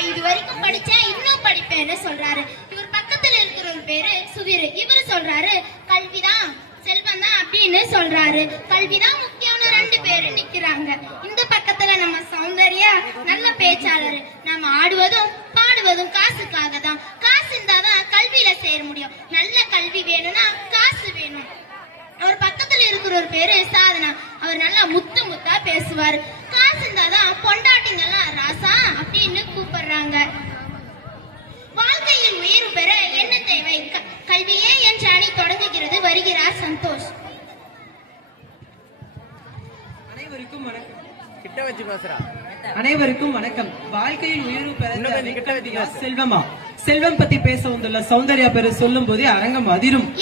நான் இது வரைக்கும் படிச்சேன் இன்னும் படிப்பேன்னு சொல்றாரு. இவர் பக்கத்துல இருக்கிறவர் பேரு சுவீர். இவர் சொல்றாரு கல்விதான் செல்வம் தான் அப்படின்னு சொல்றாரு. கல்விதான் முக்கியம்னு ரெண்டு பேரும் நிக்கிறாங்க. இந்த பக்கத்துல நம்ம சௌந்தர்யா நல்ல பேச்சாளர். நம்ம ஆடுவதும் பாடுவதும் காசுக்காக தான் காசு இருந்தாதான் கல்வியில சேர முடியும் நல்ல கல்வி வேணும்னா காசு வேணும் அவர் பக்கத்துல இருக்கிற ஒரு பேரு சாதனா அவர் நல்லா முத்து முத்தா பேசுவார் காசு இருந்தாதான் பொண்டாட்டிங்கெல்லாம் ராசா அப்படின்னு கூப்பிடுறாங்க வாழ்க்கையில் உயர்வு பெற என்ன தேவை க- கல்வியே என்ற அணி தொடங்குகிறது வருகிறார் சந்தோஷ். அனைவருக்கும் வணக்கம். கிட்ட வச்சு பேசுறா. அனைவருக்கும் வணக்கம். வாழ்க்கையில் உயர்வு பெற. செல்வமா? செல்வம் பத்தி பேச வந்துள்ள சௌந்தர்யா பேரு சொல்லும் போதே அரங்கம் அதிரும்.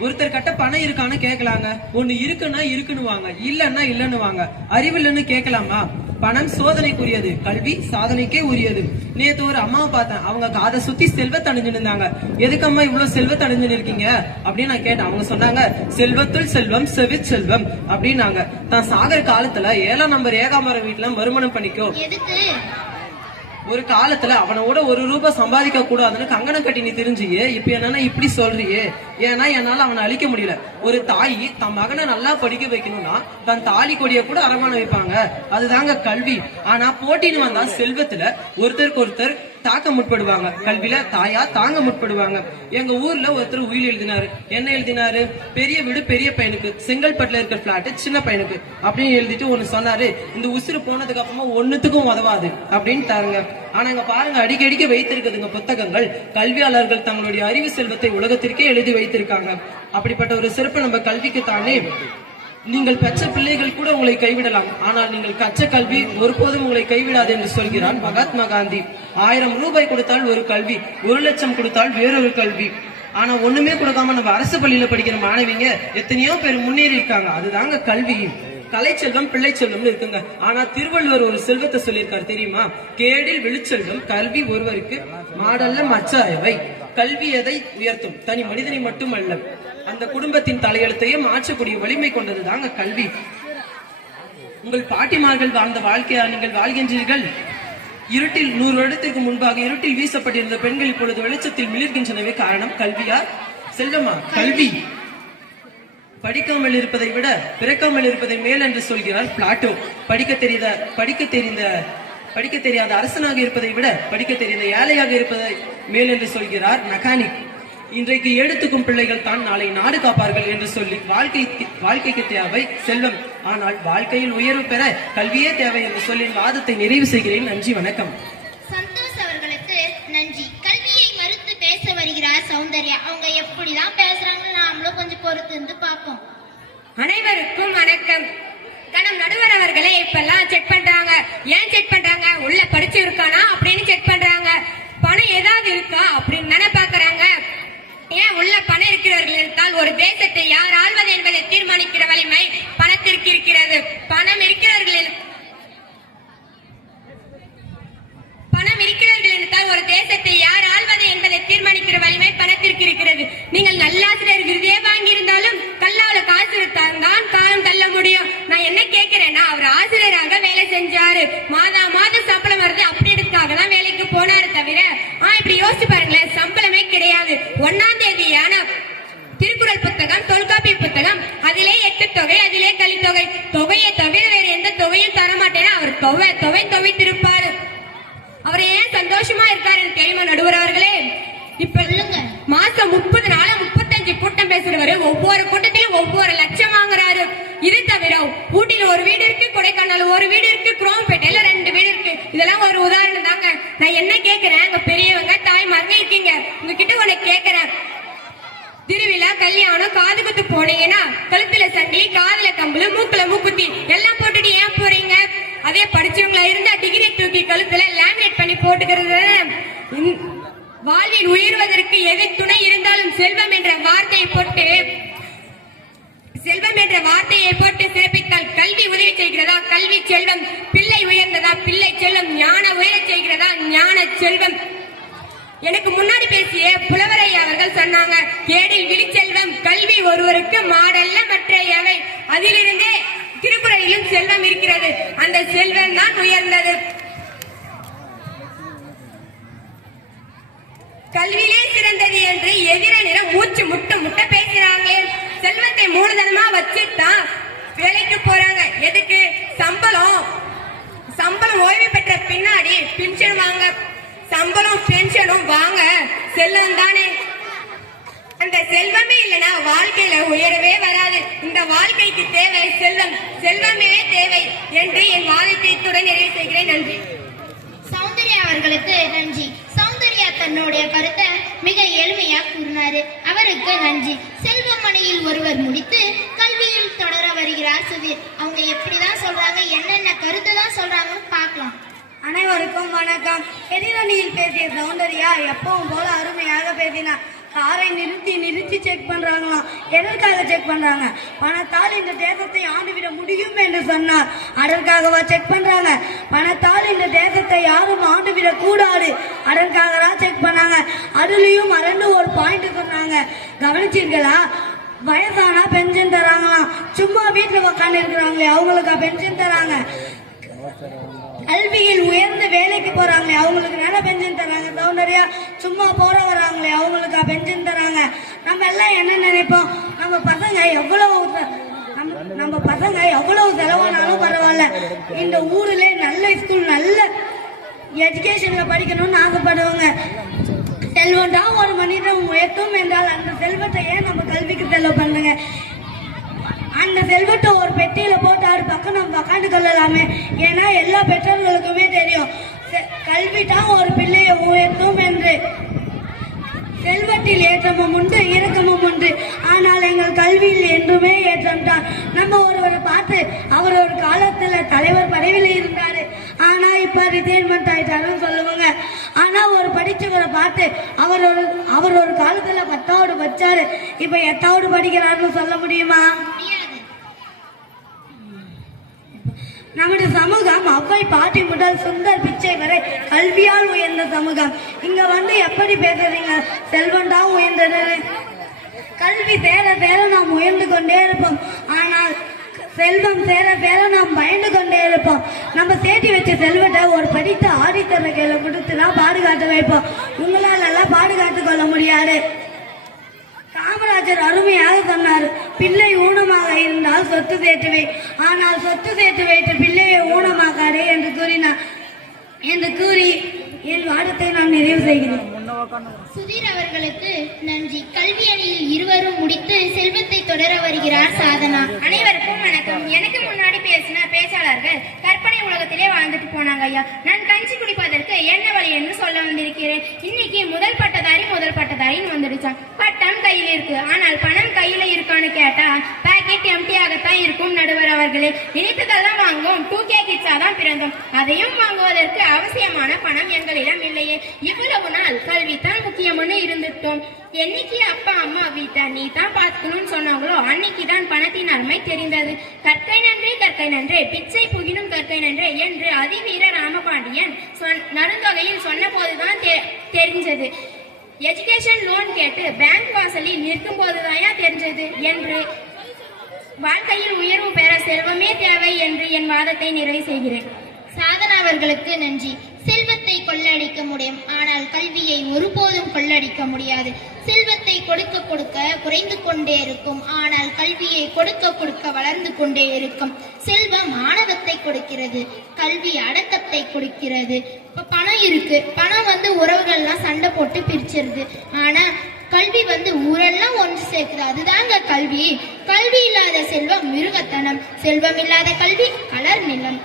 ஒருத்தர் கிட்ட பணம் இருக்கான்னு கேட்கலாங்க ஒண்ணு இருக்குன்னா இருக்குன்னுவாங்க. இல்லன்னா இல்லன்னுவாங்க. அறிவில்லைன்னு கேட்கலாமா பணம் சோதனைக்குரியது கல்வி சாதனைக்கே உரியது. நேத்து ஒரு அம்மாவை பார்த்தேன். அவங்க காதை சுத்தி செல்வத்தை அணிஞ்சுன்னு இருந்தாங்க எதுக்கு அம்மா இவ்வளவு செல்வத்தை அணிஞ்சுன்னு இருக்கீங்க அப்படின்னு நான் கேட்டேன். அவங்க சொன்னாங்க செல்வத்துள் செல்வம் செவிச் செல்வம் அப்படின்னாங்க. தான் சாகர காலத்துல ஏழாம் நம்பர் ஏகாமரம் வீட்டுல மறுமணம் பண்ணிக்கோ. ஒரு காலத்துல அவனோட ஒரு ரூபாய் சம்பாதிக்க கூடாதுன்னு கங்கணம் கட்டி நீ தெரிஞ்சியே இப்ப என்னன்னா இப்படி சொல்றியே? ஏன்னா என்னால அவனை அழிக்க முடியல. ஒரு தாய் தன் மகனை நல்லா படிக்க வைக்கணும்னா தன் தாலி கொடிய கூட அரமான வைப்பாங்க. அதுதாங்க கல்வி. ஆனா போட்டின்னு வந்தா செல்வத்துல ஒருத்தருக்கு ஒருத்தர் தாக்க முற்படுவாங்க. கல்வியில தாயா தாங்க முற்படுவாங்க. எங்க ஊர்ல ஒருத்தர் உயில் எழுதினாரு. என்ன எழுதினாரு? பெரிய வீடு பெரிய பையனுக்கு செங்கல்பட்டுல இருக்கிற பிளாட் சின்ன பையனுக்கு அப்படின்னு எழுதிட்டு ஒண்ணு சொன்னாரு. இந்த உசுறு போனதுக்கு அப்புறமா ஒன்னுத்துக்கும் உதவாது அப்படின்னு தாருங்க. ஆனா இங்க பாருங்க அடிக்கடிக்க வைத்திருக்குதுங்க புத்தகங்கள். கல்வியாளர்கள் தங்களுடைய அறிவு செல்வத்தை உலகத்திற்கே எழுதி வைத்திருக்காங்க. அப்படிப்பட்ட ஒரு சிறப்பு நம்ம கல்விக்கு தானே. நீங்கள் பெற்ற பிள்ளைகள் கூட உங்களை கைவிடலாம். ஆனால் நீங்கள் கற்ற கல்வி ஒருபோதும் உங்களை கைவிடாது என்று சொல்கிறான் மகாத்மா காந்தி. ஆயிரம் ரூபாய் கொடுத்தால் ஒரு கல்வி ஒரு லட்சம் கொடுத்தால் வேறொரு கல்வி. ஆனா ஒண்ணுமே கொடுக்காம நம்ம அரசு பள்ளியில படிக்கிற மாணவிங்க எத்தனையோ பேர் முன்னேறி இருக்காங்க அதுதாங்க கல்வி. கலை செல்வம் பிள்ளை செல்வம்னு இருக்குங்க. ஆனா திருவள்ளுவர் ஒரு செல்வத்தை சொல்லியிருக்காரு தெரியுமா? கேடில் விழுச்செல்வம் கல்வி ஒருவருக்கு மாடல்ல மச்ச அவை கல்வி எதை உயர்த்தும்? தனி மனிதனை மட்டுமல்ல. அந்த குடும்பத்தின் தலையெழுத்தையே மாற்றக்கூடிய வலிமை கொண்டது தாங்க கல்வி. உங்கள் பாட்டிமார்கள் வாழ்ந்த வாழ்க்கையா? நீங்கள் வாழ்கின்றீர்கள்? இருட்டில் நூறு வருடத்திற்கு முன்பாக இருட்டில் வீசப்பட்டிருந்த பெண்கள் இப்பொழுது வெளிச்சத்தில் மிளிர்கின்றனவே காரணம் கல்வியா? செல்வமா? கல்வி. படிக்காமல் இருப்பதை விட பிறக்காமல் இருப்பதை மேல் என்று சொல்கிறார் பிளாட்டோ. படிக்க தெரிந்த படிக்க தெரிந்த படிக்க தெரியாத அரசனாக இருப்பதை விட படிக்க தெரிந்த ஏழையாக இருப்பதை மேல் என்று சொல்கிறார் மெக்கானிக் இன்றைக்கு எடுத்துக்கும் பிள்ளைகள் தான் நாளை நாடு காப்பார்கள் என்று சொல்லி வாழ்க்கை வாழ்க்கைக்கு தேவை செல்வம். ஆனால் வாழ்க்கையில் உயர்வு பெற கல்வியே தேவை என்று சொல்லி வாதத்தை நிறைவு செய்கிறேன். நன்றி வணக்கம். சந்தோஷ் அவர்களுக்கு நன்றி. கல்வியை மறுத்து பேச வருகிறார் சௌந்தர்யா. அவங்க எப்படிதான் பேசுறாங்க நாமளும் கொஞ்சம் பொறுத்து இருந்து பார்ப்போம். அனைவருக்கும் வணக்கம். கணம் நடுவர் அவர்களே இப்பெல்லாம் செக் பண்றாங்க. ஏன் செக் பண்றாங்க? உள்ள படிச்சு இருக்கானா அப்படின்னு செக் பண்றாங்க. பணம் ஏதாவது இருக்கா அப்படின்னு தானே பாக்குறாங்க ஏன் உள்ள பணம் இருக்கிறவர்கள் இருந்தால் ஒரு தேசத்தை யார் ஆள்வது என்பதை தீர்மானிக்கிற வலிமை பணத்திற்கு இருக்கிறது பணம் இருக்கிறவர்கள் பணம் இருக்கிறவர்கள் இருந்தால் ஒரு தேசத்தை யார் ஆள்வது என்பதை தீர்மானிக்கிற வலிமை பணத்திற்கு இருக்கிறது நீங்கள் நல்லாசிரியர் விருதே வாங்கியிருந்தாலும் கல்லால காசு தான் காலம் தள்ள முடியும். நான் என்ன கேட்கிறேன்னா அவர் ஆசிரியராக வேலை செஞ்சாரு. மாதா மாதம் சம்பளம் வருது அப்படின்றதுக்காக தான் வேலைக்கு போனாரு தவிர ஆ இப்படி யோசிச்சு பாருங்களேன் சம்பளமே கிடையாது. ஒன்னாம் தேதி ஆனா திருக்குறள் புத்தகம் தொல்காப்பிய புத்தகம் அதிலே எட்டு தொகை அதிலே கலித்தொகை. தொகையை தவிர வேற எந்த தொகையும் தர மாட்டேன்னா அவர் தொகை தொகை தொகைத்திருப்பாரு அவர் ஏன் சந்தோஷமா இருக்காருன்னு தெரியுமா நடுவர் அவர்களே முப்பது நாள முப்பத்தஞ்சு கூட்டம் பேசுறவரு ஒவ்வொரு கூட்டத்திலும் ஒவ்வொரு லட்சம் வாங்குறாரு. இது தவிர ஊட்டியில ஒரு வீடு இருக்கு கொடைக்கானல் ஒரு வீடு இருக்கு குரோம்பேட்டையில ரெண்டு வீடு இருக்கு. இதெல்லாம் ஒரு உதாரணம் தாங்க. நான் என்ன கேக்குறேன்? அங்க பெரியவங்க தாய்மார்ங்க இருக்கீங்க. உங்ககிட்ட உனக்கு கேக்குறேன். திருவிழா கல்யாணம் காது குத்து போனீங்கன்னா கழுத்துல சண்டி காதுல கம்பளு மூக்குல மூக்குத்தி எல்லாம் போட்டுட்டு ஏன் போறீங்க? அதே படிச்சவங்களா இருந்தா டிகிரி தூக்கி கழுத்துல லேமினேட் பண்ணி போட்டுக்கிறது வாழ்வில் உயர்வதற்கு எது துணை இருந்தாலும் செல்வம் என்ற வார்த்தையை போட்டு செல்வம் என்ற வார்த்தையை போட்டு சிறப்பித்தால் கல்வி உதவி செய்கிறதா? கல்வி செல்வம் பிள்ளை உயர்ந்ததா? பிள்ளை செல்வம் ஞான உயர செய்கிறதா? ஞான செல்வம். எனக்கு முன்னாடி பேசிய புலவரை அவர்கள் சொன்னாங்க கேடில் விழிச்செல்வம் கல்வி ஒருவருக்கு மாடல்ல மற்ற எவை? அதிலிருந்தே திருக்குறளிலும் செல்வம் இருக்கிறது. அந்த செல்வம் தான் உயர்ந்தது. கல்வியிலே சிறந்தது என்று எதிரனிடம் மூச்சு முட்டு முட்டை பேசுறாங்களே. செல்வத்தை மூலதனமா வச்சுதான் வேலைக்கு போறாங்க. எதுக்கு? சம்பளம். சம்பளம் ஓய்வு பெற்ற பின்னாடி பென்ஷன் வாங்க. சம்பளம் பென்ஷனும் வாங்க. செல்லம் தானே. அந்த செல்வமே இல்லைன்னா வாழ்க்கையில உயரவே வராது. இந்த வாழ்க்கைக்கு தேவை செல்வம். செல்வமே தேவை என்று என் வாதத்தை நிறைவு செய்கிறேன். நன்றி. சௌந்தர்யா அவர்களுக்கு நன்றி. சௌந்தர்யா தன்னுடைய கருத்தை மிக எளிமையா கூறினாரு. அவருக்கு நன்றி. செல்வமணியில் ஒருவர் முடித்து கல்வியில் தொடர வருகிறார் சுதீர். அவங்க எப்படிதான் சொல்றாங்க என்னென்ன கருத்து தான் சொல்றாங்கன்னு பார்க்கலாம். அனைவருக்கும் வணக்கம். எதிரணியில் பேசிய சௌந்தர்யா எப்பவும் போல அருமையாக பேசினார். காரை நிறுத்தி நிறுத்தி செக் பண்றாங்களாம். எதற்காக செக் பண்றாங்க? பணத்தால் இந்த தேசத்தை ஆண்டுவிட முடியும் என்று சொன்னார். அதற்காகவா செக் பண்றாங்க. பணத்தால் இந்த தேசத்தை யாரும் ஆண்டுவிட கூடாது. அதற்காக தான் செக் பண்ணாங்க. அதுலயும் மறந்து ஒரு பாயிண்ட் சொன்னாங்க. கவனிச்சீர்களா? வயசானா பென்ஷன் தராங்களாம். சும்மா வீட்டுல உக்காந்து இருக்கிறாங்களே அவங்களுக்கா பென்ஷன் தராங்க? கல்வியில் உயர்ந்த வேலைக்கு போறாங்களே அவங்களுக்கு நல்ல பென்ஷன் தராங்க. சௌந்தர்யா சும்மா போற வராங்களே அவங்களுக்கு பென்ஷன் தராங்க. நம்ம எல்லாம் என்ன நினைப்போம்? நம்ம பசங்க எவ்வளவு நம்ம நம்ம பசங்க எவ்வளவு செலவானாலும் பரவாயில்ல. இந்த ஊர்ல நல்ல ஸ்கூல் நல்ல எஜுகேஷன்ல படிக்கணும்னு ஆசைப்படுவாங்க. செல்வம் தான் ஒரு மனிதன் உயர்த்தும் என்றால் அந்த செல்வத்தை ஏன் நம்ம கல்விக்கு செலவு பண்ணுங்க? அந்த செல்வத்தை ஒரு பெட்டியில போட்டு ஆறு பக்கம் நம்ம உக்காந்து கொள்ளலாமே. ஏன்னா எல்லா பெற்றோர்களுக்குமே தெரியும். கல்வி தான் ஒரு பிள்ளையை உயர்த்தும் என்று. செல்வத்தில் ஏற்றமும் உண்டு இறக்கமும் உண்டு. ஆனால் எங்கள் கல்வியில் என்றுமே ஏற்றம் தான். நம்ம ஒருவரை பார்த்து அவர் ஒரு காலத்துல தலைவர் பதவியில் இருந்தாரு. ஆனா இப்ப ரிட்டையர்மெண்ட் ஆயிட்டாருன்னு சொல்லுவாங்க. ஆனா ஒரு படிச்சவரை பார்த்து அவர் ஒரு அவர் ஒரு காலத்துல பத்தாவது படிச்சாரு. இப்ப எட்டாவது படிக்கிறாருன்னு சொல்ல முடியுமா முடியாது நமது சமூகம் அவ்வை பாட்டி முதல் சுந்தர் பிச்சை வரை கல்வியால் உயர்ந்த சமூகம். இங்க வந்து எப்படி பேசுறீங்க? செல்வம் தான் உயர்ந்தது. கல்வி சேர சேர நாம் உயர்ந்து கொண்டே இருப்போம். ஆனால் செல்வம் சேர சேர நாம் பயந்து கொண்டே இருப்போம். நம்ம சேர்த்து வச்ச செல்வத்தை ஒரு படித்த ஆடித்தர கையில கொடுத்து தான் பாதுகாத்து வைப்போம். உங்களால எல்லாம் பாதுகாத்து கொள்ள முடியாது. காமராஜர் அருமையாக சொன்னார். பிள்ளை ஊனமாக இருந்தால் சொத்து சேர்த்து வை. ஆனால் சொத்து சேர்த்து வைத்து பிள்ளையை ஊனமாக்காதே என்று கூறினார். என்று கூறி என் வாடத்தை நான் நிறைவு செய்கிறேன். சுதீர் அவர்களுக்கு நன்றி. கல்வி அணியில் இருவரும் முடித்து செல்வத்தை தொடர வருகிறார் சாதனா. அனைவருக்கும் வணக்கம். எனக்கு முன்னாடி பேசின பேச்சாளர்கள் கற்பனை உலகத்திலே வாழ்ந்துட்டு போனாங்க ஐயா. நான் கஞ்சி குடிப்பதற்கு என்ன வழி என்று சொல்ல வந்திருக்கிறேன். இன்னைக்கு முதல் பட்டதாரி முதல் பட்டதாரின்னு வந்துடுச்சான். கையில் இருக்கு. ஆனால் பணம் கையில இருக்கான்னு கேட்டா பாக்கெட் எம்டியாகத்தான் இருக்கும் நடுவர் அவர்களே. நினைத்ததெல்லாம் வாங்குவோம். டூ கே கிட்ஸா தான் பிறந்தோம். அதையும் வாங்குவதற்கு அவசியமான பணம் எங்களிடம் இல்லையே. இவ்வளவு நாள் கல்வி தான் முக்கியம்னு இருந்துட்டோம். என்னைக்கு அப்பா அம்மா வீட்டை நீ தான் பார்த்துக்கணும்னு சொன்னாங்களோ அன்னைக்கு தான் பணத்தின் அருமை தெரிந்தது. கற்கை நன்றே கற்கை நன்றே. பிச்சை புகினும் கற்கை நன்றே என்று அதிவீர ராமபாண்டியன் சொன்- நடுந்தொகையில் சொன்ன போதுதான் தெ- தெரிஞ்சது. எஜுகேஷன் லோன் கேட்டு பேங்க் வாசலில் நிற்கும் போதுதான் தெரிஞ்சது? என்று. வாழ்க்கையில் உயர்வு பெற செல்வமே தேவை என்று என் வாதத்தை நிறைவு செய்கிறேன். சாதனா அவர்களுக்கு நன்றி. செல்வத்தை கொள்ளடிக்க முடியும். ஆனால் கல்வியை ஒருபோதும் கொள்ளடிக்க முடியாது. செல்வத்தை கொடுக்க கொடுக்க குறைந்து கொண்டே இருக்கும். ஆனால் கல்வியை கொடுக்க கொடுக்க வளர்ந்து கொண்டே இருக்கும். செல்வம் ஆணவத்தை கொடுக்கிறது. கல்வி அடக்கத்தை கொடுக்கிறது. இப்ப பணம் இருக்கு. பணம் வந்து உறவுகள்லாம் சண்டை போட்டு பிரிச்சிருது. ஆனா கல்வி வந்து ஊரெல்லாம் ஒன்று சேர்க்குது. அதுதாங்க கல்வி. கல்வி இல்லாத செல்வம் மிருகத்தனம். செல்வம் இல்லாத கல்வி கலர் நிலம்.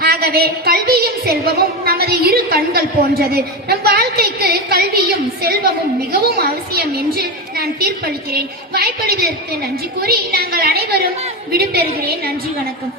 ஆகவே கல்வியும் செல்வமும் நமது இரு கண்கள் போன்றது. நம் வாழ்க்கைக்கு கல்வியும் செல்வமும் மிகவும் அவசியம் என்று நான் தீர்ப்பளிக்கிறேன். வாய்ப்பளித்ததற்கு நன்றி கூறி நாங்கள் அனைவரும் விடுபெறுகிறேன். நன்றி வணக்கம்.